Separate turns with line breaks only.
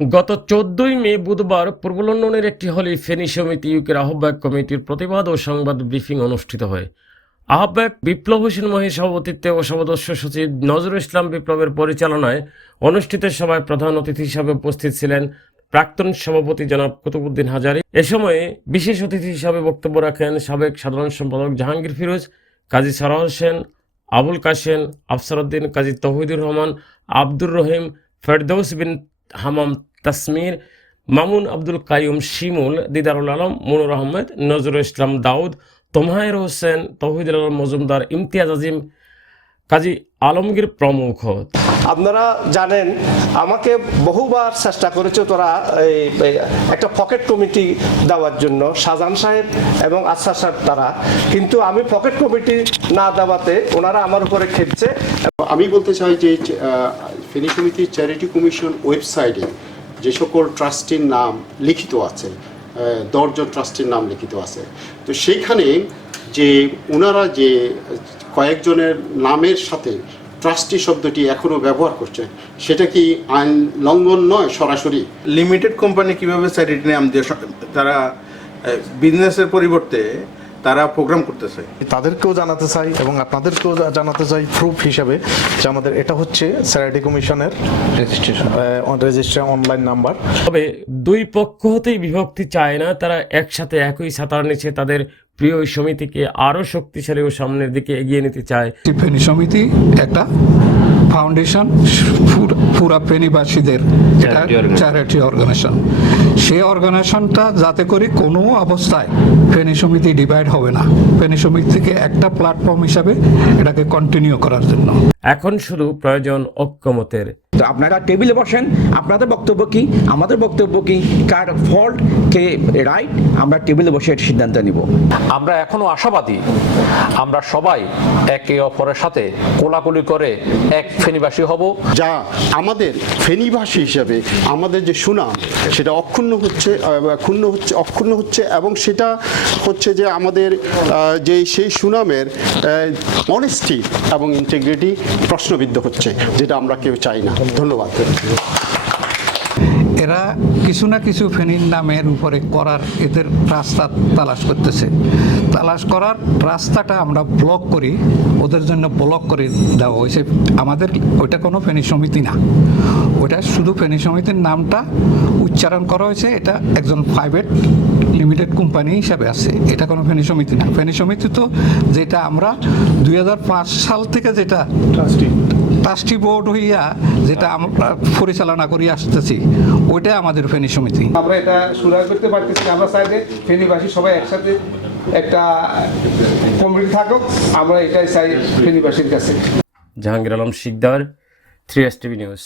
গত চোদ্দই মে বুধবার পূর্ব লন্ডনের একটি হলে ফেনী সমিতি, ইউকের আহ্বায়ক কমিটির প্রতিবাদ ও সংবাদ ব্রিফিং অনুষ্ঠিত হয়। আহ্বায়ক বিপ্লব হোসেন মহির সভাপতিত্বে ও সদস্য সচিব নজরুল ইসলাম বিপ্লবের পরিচালনায় অনুষ্ঠিত সভায় প্রধান অতিথি হিসাবে উপস্থিত ছিলেন প্রাক্তন সভাপতি জনাব কুতুবুদ্দিন হাজারি। এ সময়ে বিশেষ অতিথি হিসাবে বক্তব্য রাখেন সাবেক সাধারণ সম্পাদক জাহাঙ্গীর ফিরোজ, কাজী সারা হোসেন আবুল কাশেম, আফসারউদ্দিন, কাজী তৌহিদুর রহমান, আব্দুর রহিম, ফেরদৌস বিন হামাম তাসমির, মামুন আব্দুল কাইম শিমুল, দিদারুল আলম, মনুর আহমেদ, নজরুল ইসলাম দাউদ তোমায়ের হোসেন, তৌহিদুল আলম মজুমদার, ইমতিয়াজ আজিম কাজী আলমগীর প্রমুখ।
আপনারা জানেন আমাকে বহুবার চেষ্টা করেছে তোরা একটা পকেট কমিটি দেওয়ার জন্য শাহজাহান সাহেব এবং আসার সাহেব তারা। কিন্তু আমি পকেট কমিটি না দেওয়াতে ওনারা আমার উপরে খেপছে।
আমি বলতে চাই যে ফেনী সমিতির চ্যারিটি কমিশন ওয়েবসাইটে যে সকল ট্রাস্টির নাম লিখিত আছে দশজন ট্রাস্টির নাম লিখিত আছে। তো সেইখানে যে ওনারা যে, কয়েকজনের নামের সাথে ট্রাস্টি শব্দটি এখনও ব্যবহার করছে, সেটা কি আইন লঙ্ঘন নয়, সরাসরি?
লিমিটেড কোম্পানি কীভাবে স্যার নাম দিয়ে তারা বিজনেসের পরিবর্তে তারা প্রোগ্রাম করতে করতেছে
তাদেরকেও জানাতে চাই এবং আপনাদেরকেও জানাতে চাই প্রুফ হিসাবে যে আমাদের এটা হচ্ছে স্যারাইটি কমিশনের রেজিস্ট্রেশন রেজিস্ট্রেশন অনলাইন নাম্বার
তবে দুই পক্ষ হতেই বিভক্তি চায় না তারা একসাথে একই সাঁতার নিচে তাদের প্রিয় এই সমিতিকে আরও শক্তিশালী ও সামনের দিকে এগিয়ে নিতে চায়
ফেনী সমিতি একটা ফাউন্ডেশন পুর- পুরা ফেনীবাসীদের এটা চ্যারিটি অর্গানাইজেশন সেই অর্গানাইজেশনটা যাতে করে কোনো অবস্থায় ফেনী সমিতি ডিভাইড হবে না। ফেনী সমিতিকে একটা প্ল্যাটফর্ম হিসাবে এটাকে কন্টিনিউ করার জন্য।
এখন শুধু প্রয়োজন ঐক্যমতের।
তো আপনারা টেবিলে বসেন। আপনাদের বক্তব্য কি? আমাদের বক্তব্য কি? কার ফল্ট কে রাইট আমরা টেবিলে বসে এর সিদ্ধান্ত নিব।
আমরা এখনও আশাবাদী। আমরা সবাই একে অপরের সাথে কোলাকুলি করে এক ফেনীবাসী হব।
যা আমাদের ফেনীভাষী হিসাবে আমাদের যে সুনাম সেটা অক্ষুণ্ণ হচ্ছে ক্ষুণ্ণ হচ্ছে অক্ষুণ্ণ হচ্ছে এবং সেটা হচ্ছে যে আমাদের যে সেই সুনামের অনেস্টি এবং ইন্টিগ্রিটি প্রশ্নবিদ্ধ হচ্ছে যেটা আমরা কেউ চাই না। ধন্যবাদ।
এরা কিছু না কিছু ফেনীর নামের উপরে করার এদের রাস্তা তালাশ করতেছে। তালাশ করার রাস্তাটা আমরা ব্লক করি ওদের জন্য ব্লক করে দেওয়া হয়েছে। আমাদের ওইটা কোনো ফেনী সমিতি না। ওইটা শুধু ফেনী সমিতির নামটা উচ্চারণ করা হয়েছে এটা একজন প্রাইভেট লিমিটেড কোম্পানি হিসাবে আছে। এটা কোনো ফেনী সমিতি না। ফেনী সমিতি তো যেটা আমরা দুই হাজার পাঁচ সাল থেকে যেটা ট্রাস্টি বোর্ড হইয়া যেটা আমরা পরিচালনা করি আসতেছি ওইটাই আমাদের ফেনী সমিতি।
আমরা এটা সুরার করতে পারতেছি আমরা চাই যে ফেনীবাসী সবাই একসাথে একটা কমিটি থাকুক। আমরা এটাই চাই ফেনীবাসীর কাছে।
Jahangir Alam Sikdar three S TV news.